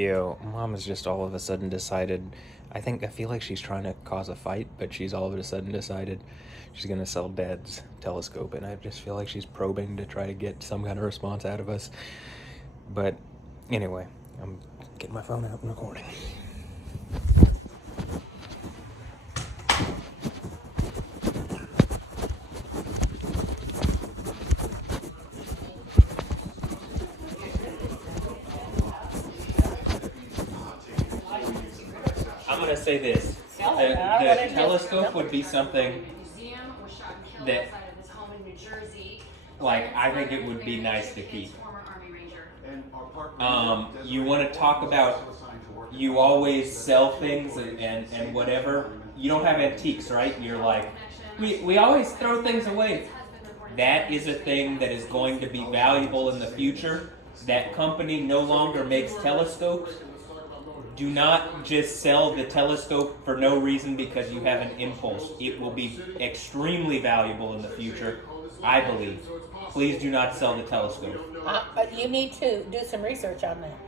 Yo, mom has just all of a sudden decided. I feel like she's trying to cause a fight, but she's all of a sudden decided she's gonna sell Dad's telescope, and I just feel like she's probing to try to get some kind of response out of us. But anyway, I'm getting my phone out and recording. I'm gonna say this: the telescope would be something that, like, I think it would be nice to keep. You want to talk about, you always sell things and whatever. You don't have antiques, right? You're like, we always throw things away. That is a thing that is going to be valuable in the future. That company no longer makes telescopes. Do not just sell the telescope for no reason because you have an impulse. It will be extremely valuable in the future, I believe. Please do not sell the telescope. You need to do some research on that.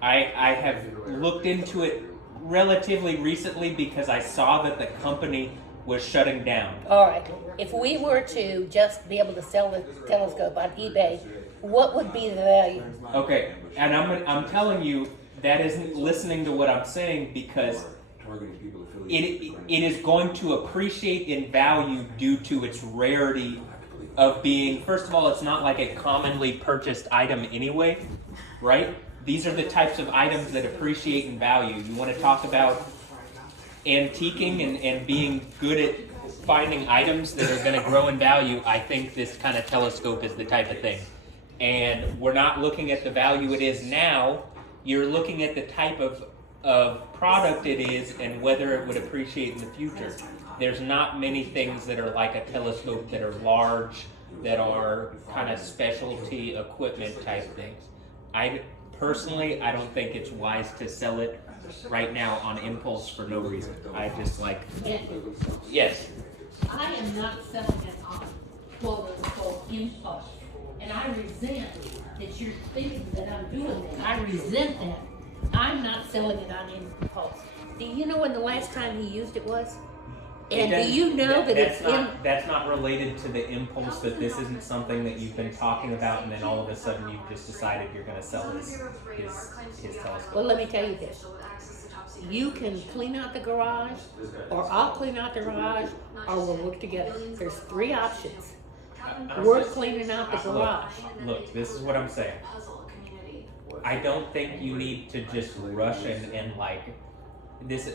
I have looked into it relatively recently because I saw that the company was shutting down. All right. If we were to just be able to sell the telescope on eBay, what would be the value? Okay, and I'm telling you that isn't listening to what I'm saying because it is going to appreciate in value due to its rarity of being, first of all, it's not like a commonly purchased item anyway, right? These are the types of items that appreciate in value. You want to talk about antiquing and being good at finding items that are going to grow in value. I think this kind of telescope is the type of thing. And we're not looking at the value it is now. You're looking at the type of product it is and whether it would appreciate in the future. There's not many things that are like a telescope that are large, that are kind of specialty equipment type things. Personally, I don't think it's wise to sell it right now on impulse for no reason. I just like, yes. I am not selling it on quote unquote impulse. And I resent that you're thinking that I'm doing that. I resent that. I'm not selling it on impulse. Do you know when the last time he used it was? And do you know that's not related to the impulse, that this isn't something that you've been talking about and then all of a sudden you've just decided you're going to sell his telescope? Well, let me tell you this. You can clean out the garage, or I'll clean out the garage, or we'll work together. There's 3 options. We're cleaning out the garage. Look, this is what I'm saying. I don't think you need to just rush and like this.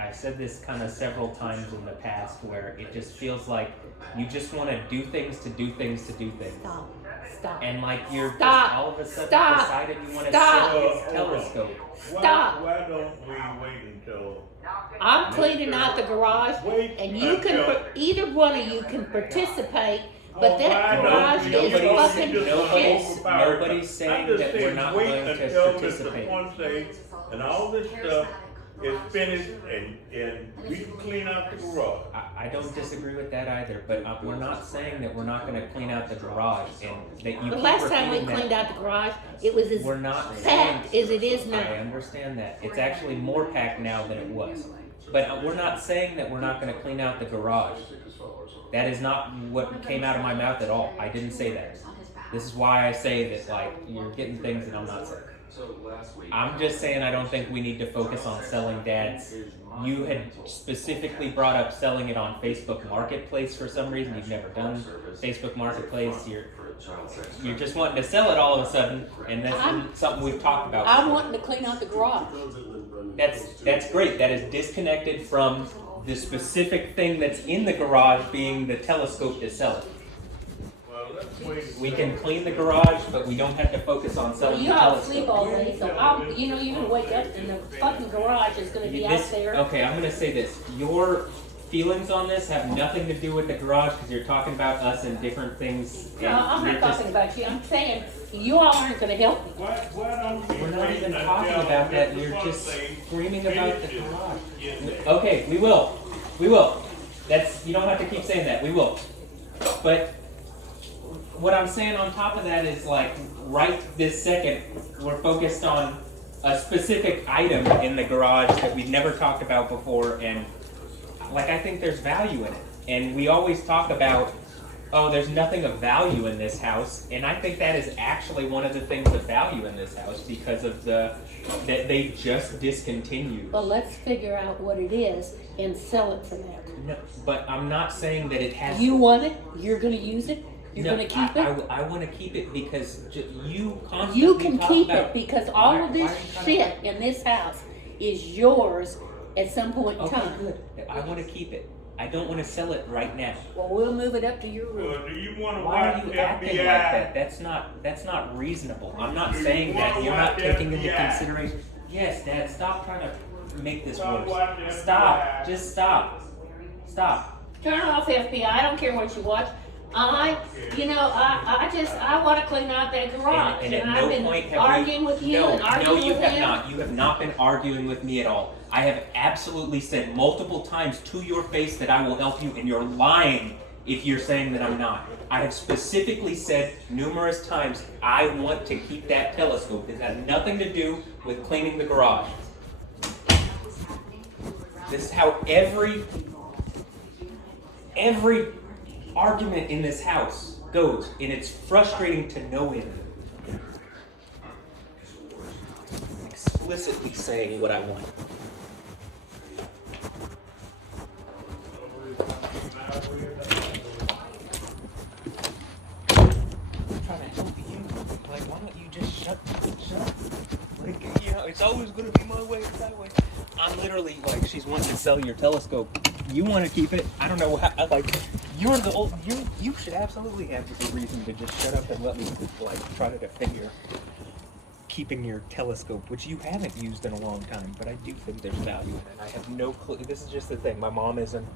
I said this kind of several times in the past where it just feels like you just want to do things to do things to do things. Stop. And like you're just all of a sudden decided you want to sell his telescope. Stop. Why don't we wait until... I'm cleaning out the garage, and you can, either one of you can participate, but that garage is fucking shit. Nobody's saying that we're not going to participate. And all this stuff is finished and we can clean out the garage. I don't disagree with that either, but we're not saying that we're not going to clean out the garage and that you. The last time we cleaned out the garage, it was as packed as it is now. I understand that. It's actually more packed now than it was. But we're not saying that we're not going to clean out the garage. That is not what came out of my mouth at all. I didn't say that. This is why I say that, like, you're getting things that I'm not saying. I'm just saying I don't think we need to focus on selling Dad's. You had specifically brought up selling it on Facebook Marketplace for some reason. You've never done Facebook Marketplace. You're just wanting to sell it all of a sudden, and that's something we've talked about before. I'm wanting to clean out the garage. That's great. That is disconnected from the specific thing that's in the garage being the telescope to sell it. We can clean the garage, but we don't have to focus on selling the telescope. You all sleep all day, so you're gonna wake up and the fucking garage is gonna be out there. Okay, I'm gonna say this. Your feelings on this have nothing to do with the garage because you're talking about us and different things. No, I'm not talking about you. I'm saying you all aren't gonna help me. We're not even talking about that. You're just screaming about the garage. Okay, we will. We will. You don't have to keep saying that. We will. But what I'm saying on top of that is, like, right this second, we're focused on a specific item in the garage that we've never talked about before, and like I think there's value in it. And we always talk about, oh, there's nothing of value in this house, and I think that is actually one of the things of value in this house because of that they just discontinued. Well, let's figure out what it is and sell it for that. No, but I'm not saying that it has. You want it? You're gonna use it? You're No, gonna keep it? I want to keep it because you constantly You can talk keep about, it because all of this why are you trying to- shit in this house is yours at some point in Okay, time. good. I want to keep it. I don't want to sell it right now. Well, we'll move it up to your room. Well, do you wanna Why watch are you FBI? acting like that? That's not reasonable. I'm not saying that. You're not taking into consideration. Yes, Dad, stop trying to make this worse. Stop. Just stop. Stop. Turn off FBI. I don't care what you watch. I want to clean out that garage. And at I've no been point have arguing with you no, and arguing you with have him. not. You have not been arguing with me at all. I have absolutely said multiple times to your face that I will help you, and you're lying if you're saying that I'm not. I have specifically said numerous times I want to keep that telescope. It has nothing to do with cleaning the garage. This is how every argument in this house goes, and it's frustrating to no end. Explicitly saying what I want. I'm trying to help you. Like, why don't you just shut up? Like, it's always gonna be my way or that way. I'm literally like, she's wanting to sell your telescope. You want to keep it? I don't know how. Like, you're the old. You should absolutely have a reason to just shut up and let me like try to defend your keeping your telescope, which you haven't used in a long time. But I do think there's value in it. I have no clue. This is just the thing. My mom is an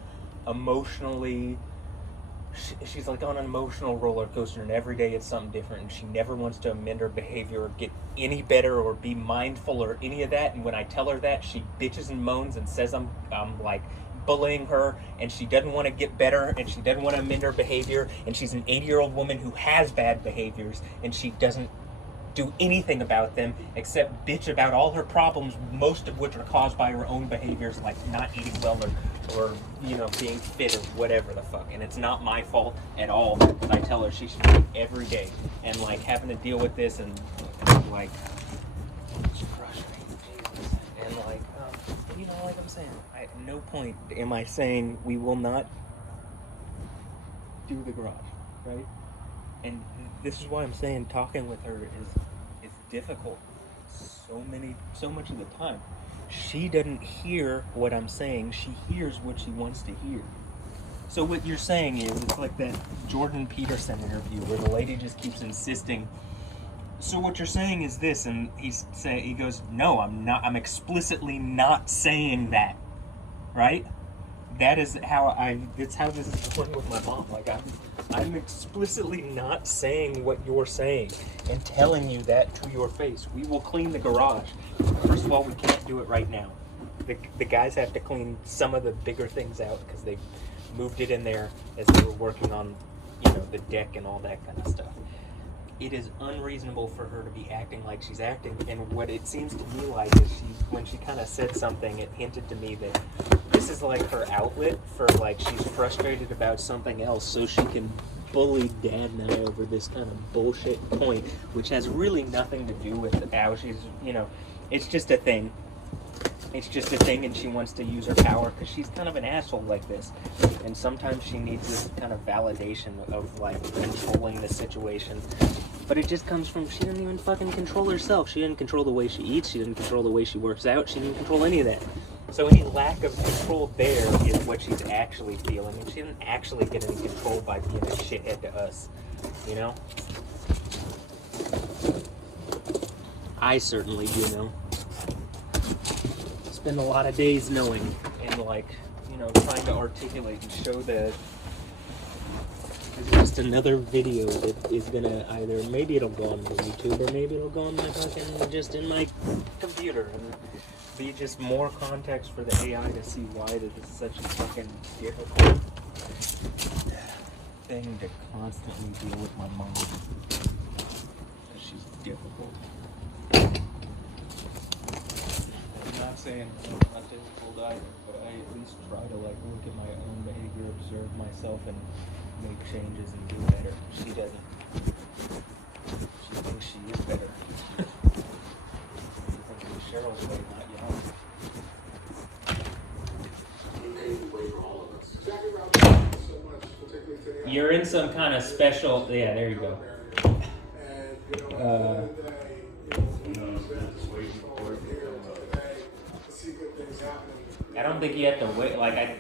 emotionally. She's like on an emotional roller coaster, and every day it's something different, and she never wants to amend her behavior or get any better or be mindful or any of that. And when I tell her that, she bitches and moans and says I'm like bullying her, and she doesn't want to get better, and she doesn't want to amend her behavior, and she's an 80-year-old woman who has bad behaviors, and she doesn't do anything about them except bitch about all her problems, most of which are caused by her own behaviors, like not eating well or being fit or whatever the fuck. And it's not my fault at all because I tell her she should do it every day, and like having to deal with this and like it's frustrating, Jesus. And like like I'm saying, at no point am I saying we will not do the garage, right? And this is why I'm saying talking with her is difficult so much of the time. She doesn't hear what I'm saying. She hears what she wants to hear. So what you're saying is, it's like that Jordan Peterson interview where the lady just keeps insisting. So what you're saying is this, and he goes, no, I'm not. I'm explicitly not saying that, right? That is how that's how this is going with my mom. Like I'm explicitly not saying what you're saying and telling you that to your face. We will clean the garage. First of all, we can't do it right now. The guys have to clean some of the bigger things out because they moved it in there as they were working on, the deck and all that kind of stuff. It is unreasonable for her to be acting like she's acting, and what it seems to me like is when she kind of said something, it hinted to me that this is like her outlet for like she's frustrated about something else, so she can bully Dad and I over this kind of bullshit point, which has really nothing to do with how she's, it's just a thing. It's just a thing, and she wants to use her power because she's kind of an asshole like this. And sometimes she needs this kind of validation of like controlling the situation. But it just comes from she doesn't even fucking control herself. She didn't control the way she eats. She didn't control the way she works out. She didn't control any of that. So any lack of control there is what she's actually feeling. And she didn't actually get any control by being a shithead to us. I certainly do. Spend a lot of days knowing and trying to articulate and show that it's just another video that is gonna either maybe it'll go on my YouTube or maybe it'll go on my fucking just in my computer and be just more context for the AI to see why this is such a fucking difficult thing to constantly deal with my mom. She's difficult. saying I'm not difficult either, but I at least try to like look at my own behavior, observe myself, and make changes and do better. She doesn't. She thinks she is better. She thinks it's Cheryl's way, not young. You're in some kind of special. Yeah, there you go. I don't think you have to wait. Like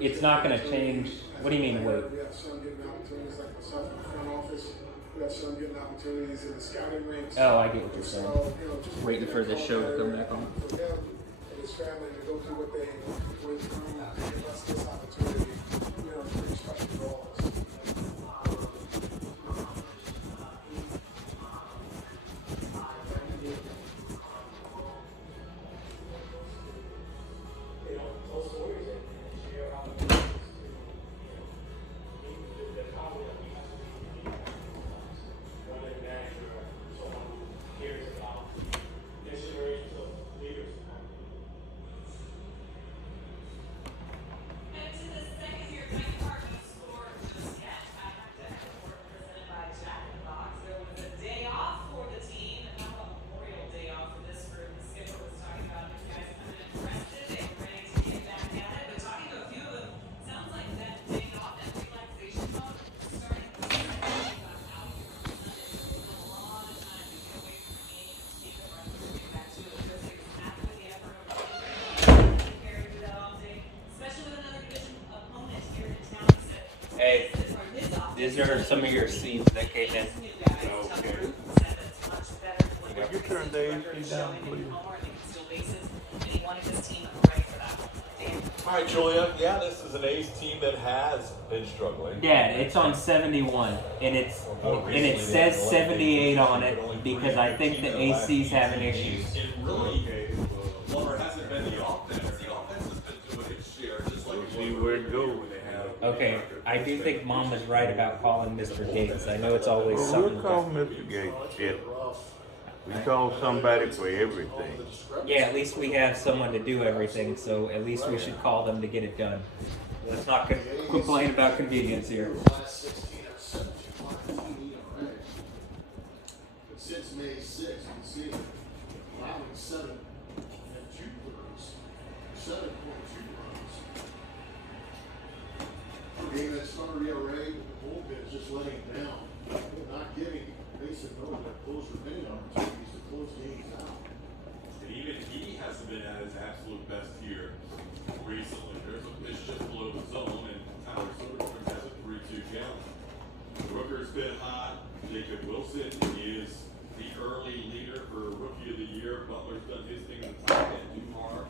it's not going to change. What do you mean wait? We have some getting opportunities like myself in the front office. We have some getting opportunities in the scouting ranks. Oh, I get what you're saying. So, just Waiting for this show to come back on. For them and his family to go through what they went through and give us this opportunity, to reach special goals. Hey, these are some of your seeds that came in. Okay. Would you turn the AC down, please? All right, Julia. Yeah, this is an A's team that has been struggling. Yeah, it's on 71, and it says 78 on it because I think the AC's having issues. It really, Lumber hasn't been the offense. The offense has been doing its share, just like See where it goes. Okay, I do think Mom was right about calling Mr. Gates. I know it's always Well, something. we'll call Mr. Gates. Shit. We call somebody for everything. Yeah, at least we have someone to do everything, so at least we should call them to get it done. Let's not complain about convenience here. Since May 6th, you can see allowing 7 and 2 runs, 7.2 runs. A game that started ERA, the bullpen is just letting it down. They're not giving Mason Miller that closer many opportunities to close games out. And even he hasn't been at his absolute best here recently. There's a pitch just below the zone, and Tyler Soderberg has a 3-2 count. Rooker's been hot. Jacob Wilson is the early leader for Rookie of the Year. Butler's done his thing in the top end. Dumar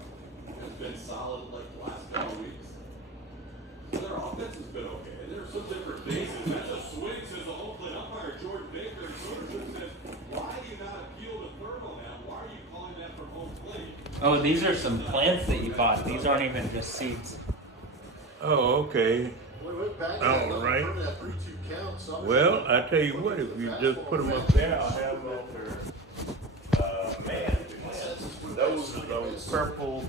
has been solid like the last couple of weeks. So their offense has been okay. There are some different bases. That's a swing, says the home plate umpire, Jordan Baker. And Soderberg says, why do you not appeal to thermal now? Why are you calling that from home plate? Oh, these are some plants that you bought. These aren't even just seeds. Oh, okay. We went back All and right. turned that 3-2 count. So Well, I tell you what, if you just put them up there, I'll have them over, man. Those are those purple,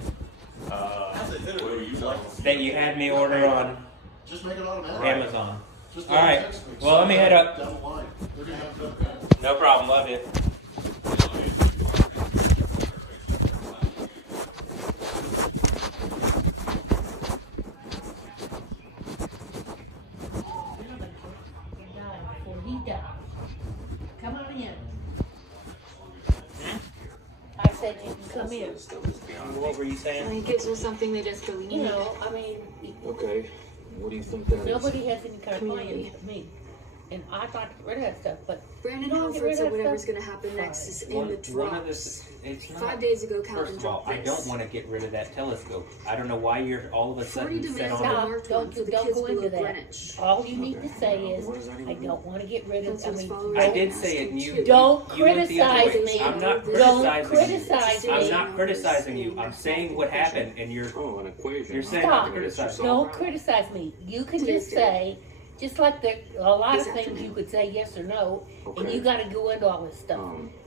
That you had me order on just make it automatic. Amazon. Just All right. text me. Well, let me head up. Down the line. They're gonna have to- No problem. Love you. Before he dies. Come on in. I said you can come in. What were you saying? It gives us something they desperately need. You know, I mean, Okay, what do you think that is? nobody has any kind of Community. plans to me. And I thought to get rid of that stuff, but Brandon You don't get Halford rid said of whatever's stuff? going to happen next is in One the of drops. it's not. 5 days ago, Calvin First of all, dropped I this. don't want to get rid of that telescope. I don't know why you're all of a 40 sudden set demands on on it. the marked Don't- one for the don't kids go into below that. Greenwich. all you need to say is, What does that I even don't wanna get rid of, That's I what's mean, following I up did and say it, asking and you too. Don't you went the other way. criticize me. I'm not Don't criticizing criticize you. me. I'm not criticizing you. I'm saying what happened, and you're Oh, an equation. You're saying huh? Stop. not to criticize. Don't criticize me. You can Today's just date. say, just like a lot of This things afternoon. you could say yes or no, and Okay. you gotta go into all this stuff.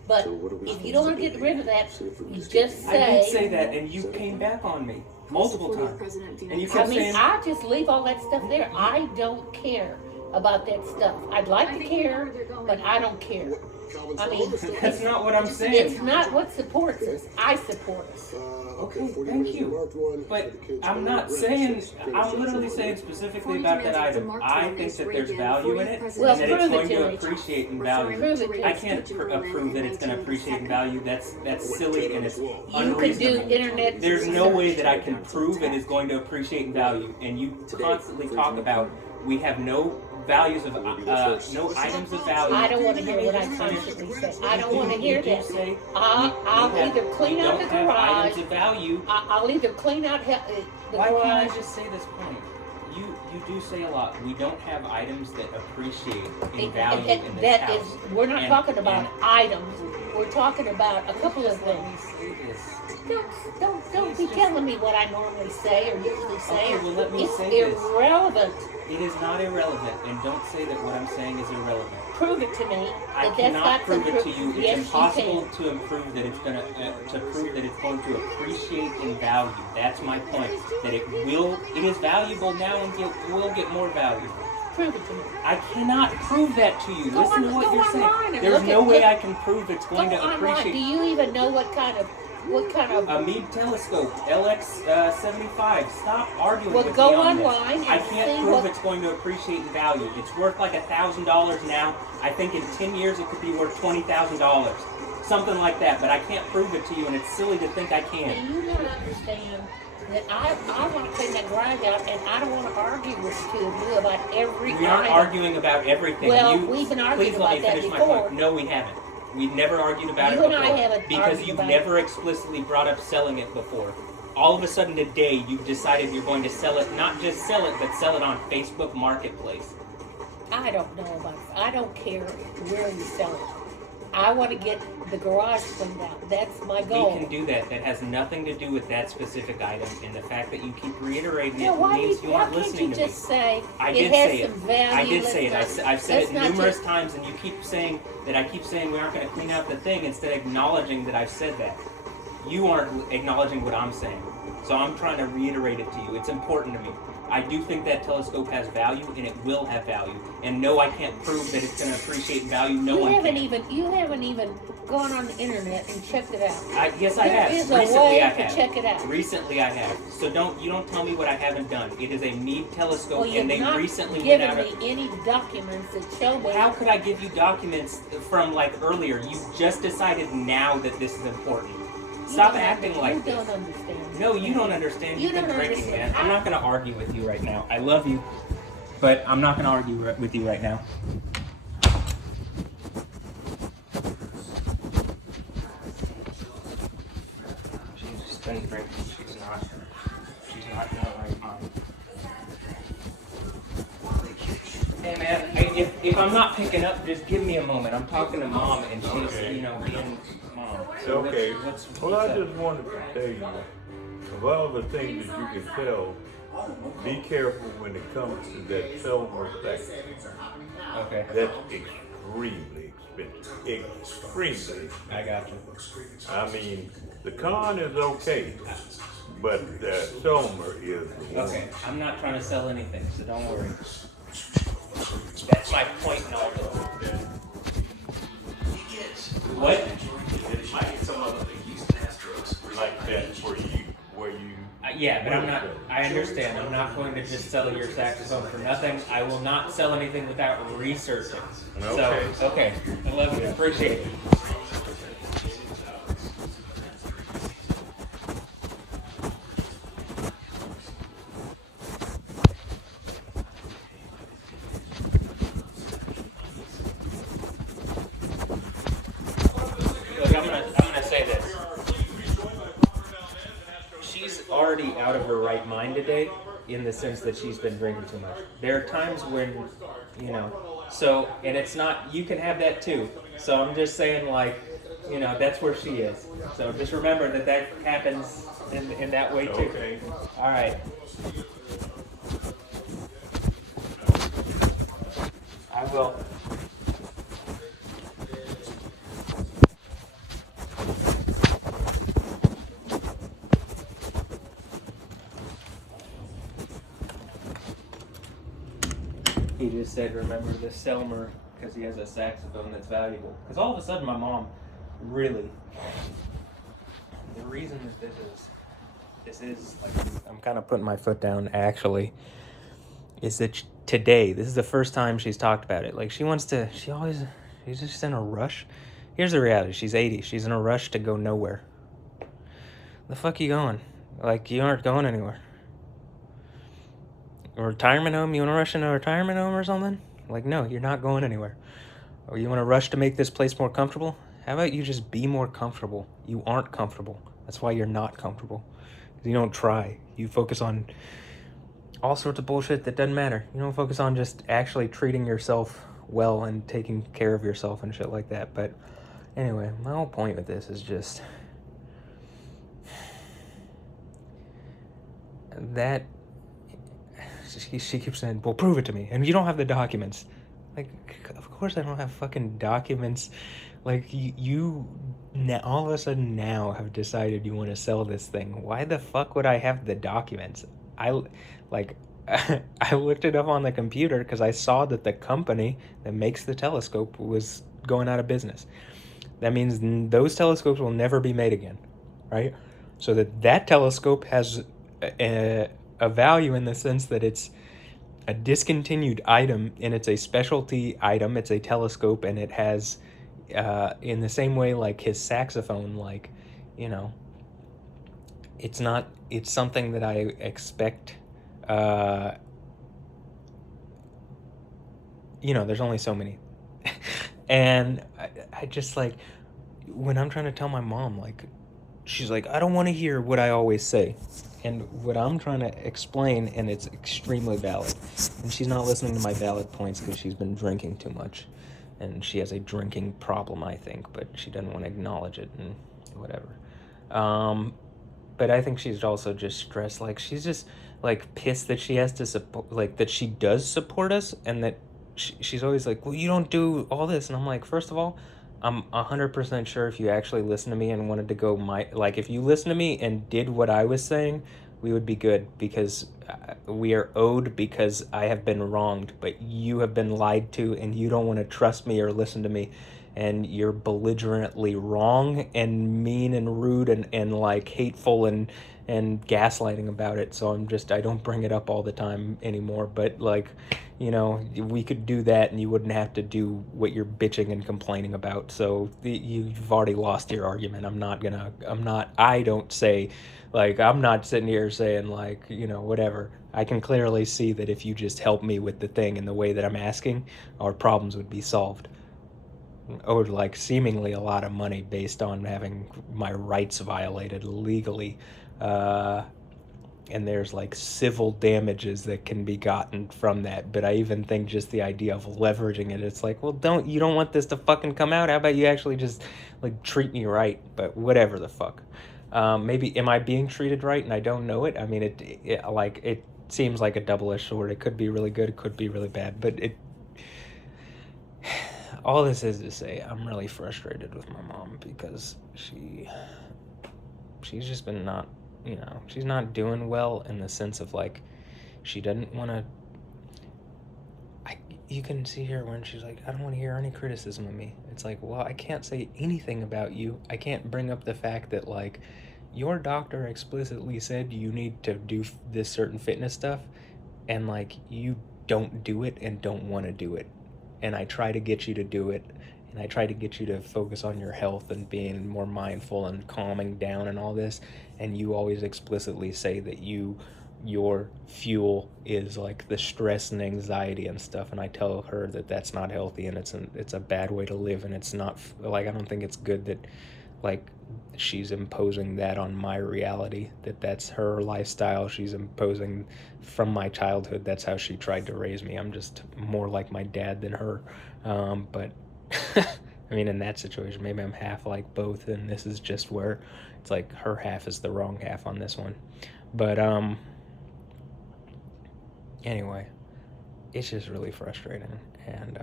But So what are we if you supposed don't to want to do get here? rid of that, See if we can you just get just I did say say. that, and you came back on me multiple times. And you I kept mean, saying, I just leave all that stuff there. I don't care about that stuff. I'd like to care, but I don't care. I mean, that's not what I'm it's saying. not what supports us. I support us. Okay, thank you. But I'm not saying, I'm literally saying specifically about that item. I think that there's value in it, and Well, that it's prove it going to to me. appreciate in value. Prove it to I me. can't prove that it's going to appreciate in value. That's silly and it's You could do unreasonable. internet. There's no way research. that I can prove it is going to appreciate in value. And you constantly talk about we have no values of no items of value. I don't want to hear what I constantly say. I don't want to hear You do that. say I'll we have- either clean we out don't the have garage. items of value. I'll either clean out the Why can't I garage. just say this point? You do say a lot. We don't have items that appreciate in value in this That house. is, we're not And- talking about and- items. We're talking about a couple of Let me things. say this. Don't be telling me what I normally say or usually say. Okay, well, let me It's say this. irrelevant. It is not irrelevant, and don't say that what I'm saying is irrelevant. Prove it to me I that that's cannot not prove it to you. It's Yes, impossible you can. to improve that it's gonna to prove that it's going to appreciate in value. That's my point. That it is valuable now and it will get more value. Prove it to me. I cannot prove that to you. Go Listen on- to what go you're online saying. and There's look no at- way look- I can prove it's Go going to online. Do appreciate. you even know what kind of A Meade telescope, LX75. Stop arguing Well, with go me on this. online I and can't see prove what- it's going to appreciate in value. It's worth like $1,000 now. I think in 10 years it could be worth $20,000. Something like that, but I can't prove it to you, and it's silly to think I Do can. you not understand that I want to clean that garage out and I don't want to argue with the two of you about every We aren't item. arguing about everything. Well, You- we've been arguing please let me about that finish my before. point. No, we haven't. We've never argued about You it and I before. haven't Because argued you've about never explicitly brought up selling it before. All of a sudden today, you've decided you're going to sell it, not just sell it, but sell it on Facebook Marketplace. I don't know about it. I don't care where you sell it. I want to get the garage cleaned out. That's my We goal. can do that. That has nothing to do with that specific item, and the fact that you keep reiterating Yeah, it why means you why aren't can't listening you to me. just say I it did has say some it. value? I did say it. I've said let's it not numerous just- times, and you keep saying that I keep saying we aren't going to clean out the thing instead of acknowledging that I've said that. You aren't acknowledging what I'm saying. So I'm trying to reiterate it to you. It's important to me. I do think that telescope has value, and it will have value. And no, I can't prove that it's going to appreciate in value. No You one haven't can. you haven't even gone on the internet and checked it out. Yes, I There have. is a Recently, way I to have. check it out. Recently, I have. So you don't tell me what I haven't done. It is a Meade telescope, Well, you've and they not recently went given out of. me any documents that show me. How could I give you documents from like earlier? You just decided now that this is important. You Stop don't acting under- like You this. don't understand. No, you don't understand. You You've been don't drinking, man. understand. I'm not going to argue with you right now. I love you, but I'm not going to argue with you right now. She's been drinking. She's not in the right mind. Hey man, if I'm not picking up, just give me a moment. I'm talking to mom, and she's, being mom. So Okay. what's Well, I up? just wanted to tell you, of all the things that you can tell, be careful when it comes to that Selmer factor. Okay, That's extremely expensive. Extremely. I got you. I mean, the con is okay, but the Selmer is the one. Okay, I'm not trying to sell anything, so don't worry. That's my point in all this. What? Like that where you. Yeah, but I'm not. I understand. I'm not going to just sell your saxophone for nothing. I will not sell anything without researching. Okay. So, okay. I love you. Appreciate it. Look, I'm gonna say this. She's already out of her right mind today, in the sense that she's been drinking too much. There are times when, so, and it's not, you can have that too. So I'm just saying, like, that's where she is. So just remember that happens in that way too. Okay. All right. I will. He just said, remember the Selmer, because he has a saxophone that's valuable. Because all of a sudden my mom really, the reason that this is like, I'm kind of putting my foot down actually, is that today, this is the first time she's talked about it. Like she's just in a rush. Here's the reality, she's 80, she's in a rush to go nowhere. The fuck you going? Like you aren't going anywhere. A retirement home? You want to rush into a retirement home or something? Like, no, you're not going anywhere. Or you want to rush to make this place more comfortable? How about you just be more comfortable? You aren't comfortable. That's why you're not comfortable. You don't try. You focus on all sorts of bullshit that doesn't matter. You don't focus on just actually treating yourself well and taking care of yourself and shit like that. But anyway, my whole point with this is just that she keeps saying, well, prove it to me. And you don't have the documents. Like, of course I don't have fucking documents. Like, you now, all of a sudden now have decided you want to sell this thing. Why the fuck would I have the documents? I looked it up on the computer because I saw that the company that makes the telescope was going out of business. That means those telescopes will never be made again, right? So that telescope has a value in the sense that it's a discontinued item and it's a specialty item. It's a telescope and it has, in the same way like his saxophone, like, you know, it's something that I expect, you know, there's only so many. And I just like, when I'm trying to tell my mom, like, she's like, I don't want to hear what I always say. And what I'm trying to explain, and it's extremely valid, and she's not listening to my valid points because she's been drinking too much. And she has a drinking problem, I think, but she doesn't want to acknowledge it and whatever. But I think she's also just stressed. Like, she's just, like, pissed that she has to support, like, that she does support us, and that she's always like, well, you don't do all this. And I'm like, first of all, I'm 100% sure if you actually listen to me and wanted to go like, if you listen to me and did what I was saying, we would be good, because we are owed, because I have been wronged, but you have been lied to and you don't want to trust me or listen to me, and you're belligerently wrong and mean and rude and like hateful and gaslighting about it. So I don't bring it up all the time anymore, but like, you know, we could do that and you wouldn't have to do what you're bitching and complaining about. So you've already lost your argument. I'm not sitting here saying like, you know, whatever. I can clearly see that if you just help me with the thing in the way that I'm asking, our problems would be solved. Or like seemingly a lot of money based on having my rights violated legally. And there's like civil damages that can be gotten from that. But I even think just the idea of leveraging it, it's like, well, you don't want this to fucking come out? How about you actually just like treat me right? But whatever the fuck. Maybe, am I being treated right and I don't know it? I mean, it seems like a double-edged sword. It could be really good, it could be really bad, but all this is to say, I'm really frustrated with my mom because she's just been not, you know, she's not doing well in the sense of like, she doesn't want to, you can see her when she's like, I don't want to hear any criticism of me. It's like, well, I can't say anything about you. I can't bring up the fact that like, your doctor explicitly said you need to do this certain fitness stuff, and like, you don't do it and don't want to do it. And I try to get you to do it, and I try to get you to focus on your health and being more mindful and calming down and all this, and you always explicitly say that your fuel is like the stress and anxiety and stuff, and I tell her that that's not healthy and it's a bad way to live, and it's not, like, I don't think it's good that like she's imposing that on my reality, that's her lifestyle she's imposing from my childhood. That's how she tried to raise me. I'm just more like my dad than her, but I mean, in that situation, maybe I'm half like both, and this is just where it's like her half is the wrong half on this one. But anyway, it's just really frustrating, and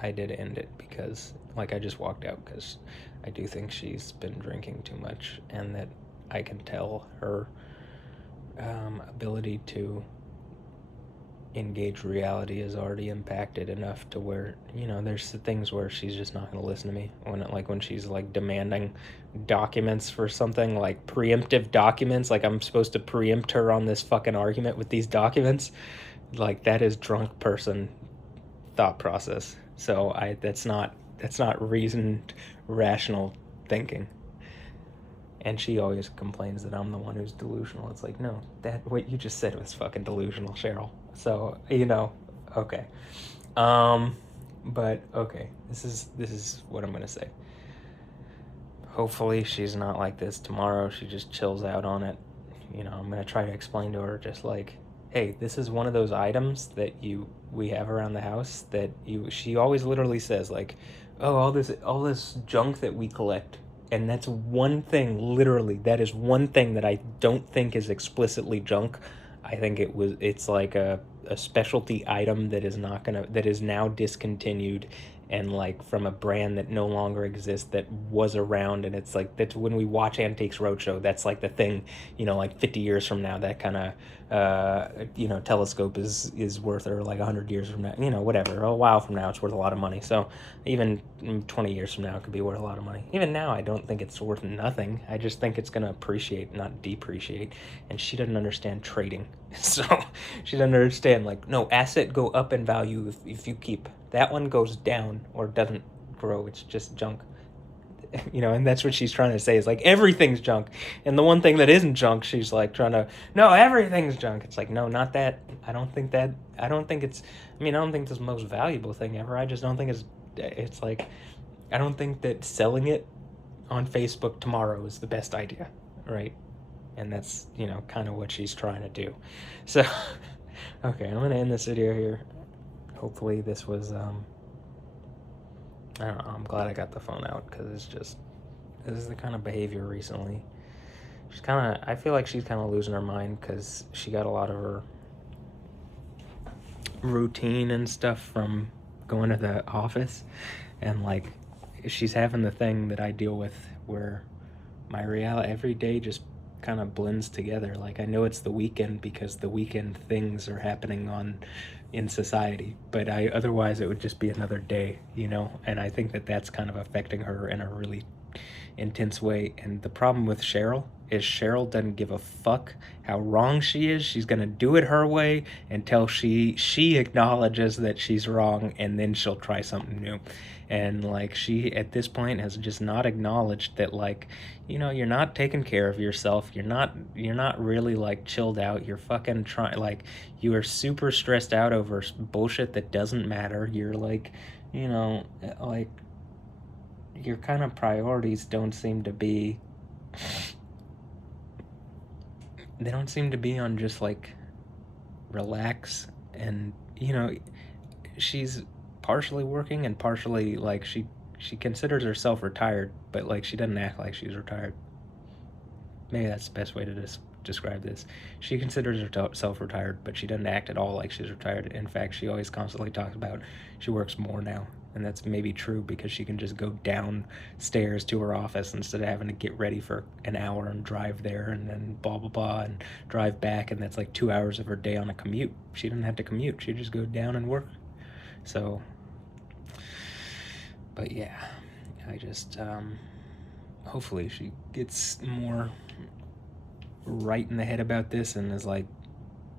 I did end it because, like, I just walked out because I do think she's been drinking too much, and that I can tell her ability to engaged reality is already impacted enough to where, you know, there's things where she's just not going to listen to me when she's like demanding documents for something, like preemptive documents, like I'm supposed to preempt her on this fucking argument with these documents. Like, that is drunk person thought process. So that's not reasoned, rational thinking. And she always complains that I'm the one who's delusional. It's like, no, what you just said was fucking delusional, Cheryl. So, you know, okay. But okay, this is what I'm gonna say. Hopefully she's not like this tomorrow. She just chills out on it. You know, I'm gonna try to explain to her just like, hey, this is one of those items that we have around the house that she always literally says like, oh, all this junk that we collect. And that's one thing, literally, that is one thing that I don't think is explicitly junk. I think it's like a specialty item that is now discontinued, and like from a brand that no longer exists that was around. And it's like, that's when we watch Antiques Roadshow, that's like the thing, you know, like 50 years from now, that kind of you know, telescope is worth, or like 100 years from now, you know, whatever, a while from now it's worth a lot of money. So even 20 years from now it could be worth a lot of money. Even now I don't think it's worth nothing. I just think it's going to appreciate, not depreciate. And she doesn't understand trading. So she doesn't understand, like, no, asset go up in value if you keep. That one goes down or doesn't grow. It's just junk. You know, and that's what she's trying to say, is like, everything's junk. And the one thing that isn't junk, she's like trying to, no, everything's junk. It's like, no, not that. I don't think it's the most valuable thing ever. I just don't think it's like, I don't think that selling it on Facebook tomorrow is the best idea, right? And that's, you know, kind of what she's trying to do. So, okay, I'm going to end this video here. Hopefully this was, I don't know, I'm glad I got the phone out, because this is the kind of behavior recently. I feel like she's kind of losing her mind, because she got a lot of her routine and stuff from going to the office, and like, she's having the thing that I deal with where my reality every day just kind of blends together. Like, I know it's the weekend because the weekend things are happening in society, but otherwise it would just be another day, you know. And I think that's kind of affecting her in a really intense way. And the problem with Cheryl is Cheryl doesn't give a fuck how wrong she is. She's gonna do it her way until she acknowledges that she's wrong, and then she'll try something new. And like, she at this point has just not acknowledged that, like, you know, you're not taking care of yourself. You're not really like chilled out. You're fucking trying, like, you are super stressed out over bullshit that doesn't matter. You're like, you know, like, your kind of priorities don't seem to be on just like relax. And, you know, she's partially working and partially like she considers herself retired, but like, she doesn't act like she's retired. Maybe that's the best way to describe this. She considers herself retired, but she doesn't act at all like she's retired. In fact, she always constantly talks about she works more now. And that's maybe true because she can just go downstairs to her office instead of having to get ready for an hour and drive there and then blah, blah, blah, and drive back. And that's like 2 hours of her day on a commute. She doesn't have to commute. She just go down and work. So, but yeah, I just, hopefully she gets more right in the head about this and is like,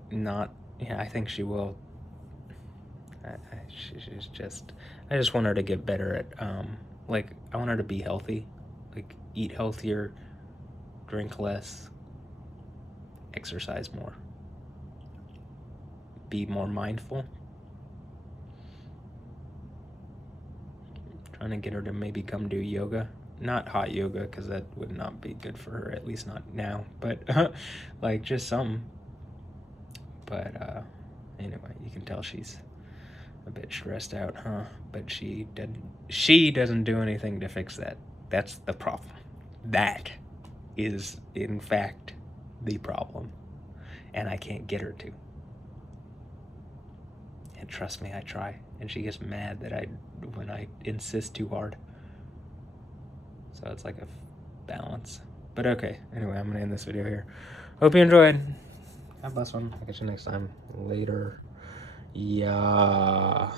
not, yeah, I think she will. I just want her to get better at, like, I want her to be healthy, like, eat healthier, drink less, exercise more, be more mindful. Trying to get her to maybe come do yoga. Not hot yoga, because that would not be good for her, at least not now, but like, just some. But anyway, you can tell she's a bit stressed out, huh? But she doesn't do anything to fix that. That's the problem. That is, in fact, the problem. And I can't get her to. And trust me, I try. And she gets mad that when I insist too hard. So it's like a balance. But okay, anyway, I'm gonna end this video here. Hope you enjoyed. God bless one. I'll catch you next time. Later. Yeah.